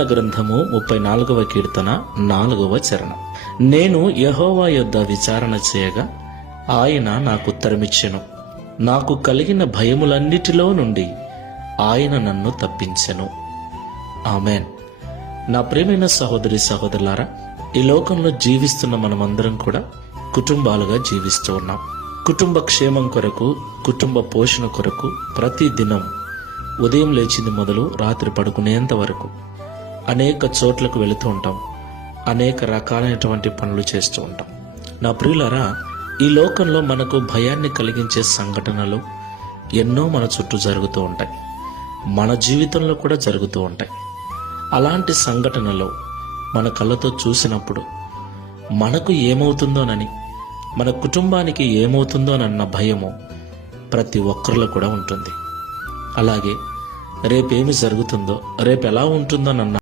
గ్రంథము 34వ కీర్తన 4వ చరణం. నేను యెహోవా యొద్ద విచారణ చేయగా ఆయన నాకు ఉత్తరమిచ్చెను. నాకు కలిగిన భయములన్నిటిలో నుండి ఆయన నన్ను తప్పించెను. ఆమెన్. నా ప్రియమైన సహోదరి సహోదరులారా, ఈ లోకంలో జీవిస్తున్న మనమందరం కూడా కుటుంబాలుగా జీవిస్తూ ఉన్నాం. కుటుంబ క్షేమం కొరకు, కుటుంబ పోషణ కొరకు ప్రతి దినం ఉదయం లేచింది మొదలు రాత్రి పడుకునేంత వరకు అనేక చోట్లకు వెళుతూ ఉంటాం. అనేక రకాలైనటువంటి పనులు చేస్తూ ఉంటాం. నా ప్రియులారా, ఈ లోకంలో మనకు భయాన్ని కలిగించే సంఘటనలు ఎన్నో మన చుట్టూ జరుగుతూ ఉంటాయి. మన జీవితంలో కూడా జరుగుతూ ఉంటాయి. అలాంటి సంఘటనలు మన కళ్ళతో చూసినప్పుడు మనకు ఏమవుతుందోనని, మన కుటుంబానికి ఏమవుతుందోనన్న భయము ప్రతి ఒక్కరిలో కూడా ఉంటుంది. అలాగే రేపేమి జరుగుతుందో, రేపు ఎలా ఉంటుందోనన్న